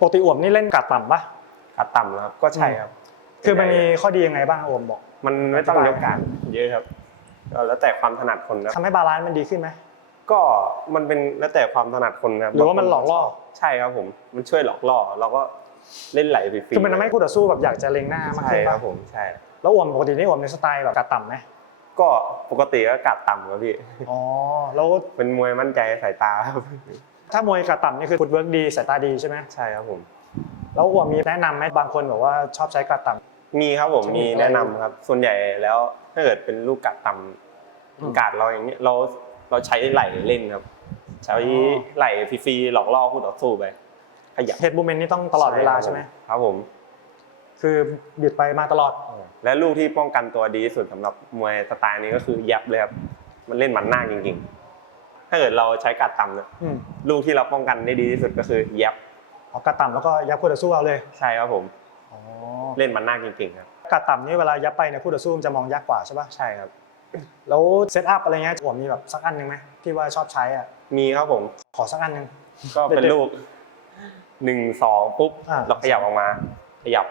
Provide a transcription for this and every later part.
ปกติอ่วมนี่เล่นกัดต่ำปะกัดต่ำนะครับ ก็ใช่ครับ คือมันมีข้อดียังไงบ้างอ่วมบอก มันไม่ต้องยกการเยอะครับก็แล้วแต่ความถนัดคนนะทำให้บาลานซ์มันดีขึ้นไหมก็มันเป็นแล้วแต่ความถนัดคนนะครับหรือว่ามันหลอกล่อใช่ครับผม มันช่วยหลอกล่อเราก็เล่นไหลฟรีๆคือมันทำให้คู่ต่อสู้แบบอยากจะเล็งหน้ามากใช่ขึ้นคปะรับผมใช่ แล้วอ่วมปกตินี่อ่วมในสไตล์แบบกัดต่ำไหมก็ปกติก็กัดต่ำครับพี่อ๋อแล้วเป็นมวยมั่นใจสายตาครับ ถ้ามวยกัดต่ำนี่คือฟุตเวิร์กดีสายตาดีใช่ไหมใช่ครับผม แล้วอ่วมมีแนะนำไหมบางคนบอกว่าชอบใช้กัดต่ำ มีครับผมจะมีมีอะไรแนะนำครับ ส่วนใหญ่แล้วถ้าเกิดเป็นลูกกัดต่อืมำกัดเราอย่างเงี้ยเราเราใช้ไหลเล่นครับ ใช้อ๋อ ไหลฟรีๆหลอกล่อคู่ต่อสู้ไปขยับเฮดบูเมนนี่ต้องตลอดเวลาใช่ไหมครับผม คือบิดไปมาตลอด และลูกที่ป้องกันตัวดีที่สุดสำหรับมวยสไตล์นี้ก็คือยับเลยครับ มันเล่นหมันหน้าจริงๆ ถ้าเกิดเราใช้การดต่ำเนี่ยอืมลูกที่เราป้องกันได้ดีที่สุดก็คือยับออกกัดต่ำแล้วก็ยับคู่ต่อสู้เอาเลยใช่ครับผมอ๋อเล่นหมันหน้าจริงๆครับกัดต่ำนี่เวลายับไปเนี่ยคู่ต่อสู้มันจะมองยากกว่าใช่ปะใช่ครับ แล้วเซตอัพอะไรเงี้ยอ่วมมีแบบสักอันหนึ่งไหมที่ว่าชอบใช้อะมีครับผมขอสักอันหนึ่ง ก็เป็นเด็ดๆลูกหนึ่งสองปุ๊บอ่า เราขยับออกมา ขยับ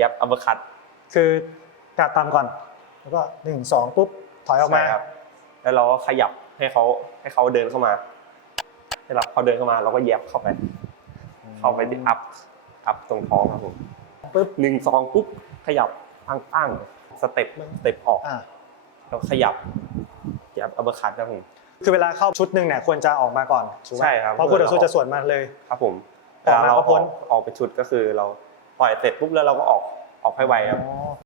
ยับอัปเปอร์คัต คือกัดต่ำก่อน แล้วก็หนึ่งสองปุ๊บถอยออกมา ใช่ครับ แล้วเราก็ขยับ ให้เขาให้เขาเดินเข้ามาให้เราเขาเดินเข้ามาเราก็แยบเข้าไป เข้าไปที่อัพอัพตรงท้องครับผมปุ๊บหนึ่งสองปุ๊บขยับตั้งตั้งสเต็ปสเต็ปออกอ่าแล้วขยับยับอัปเปอร์คัตครับผมคือเวลาเข้าชุดหนึ่งเนี่ยควรจะออกมาก่อนถูกไหมใช่ครับเพราะคู่ต่อสู้จะสวนมาเลยครับผมออกมาเวลเราก็พ้นออกออกไปชุดก็คือเราปล่อยเสร็จปุ๊บแล้วเราก็ออกออกให้ไวครับอ๋อ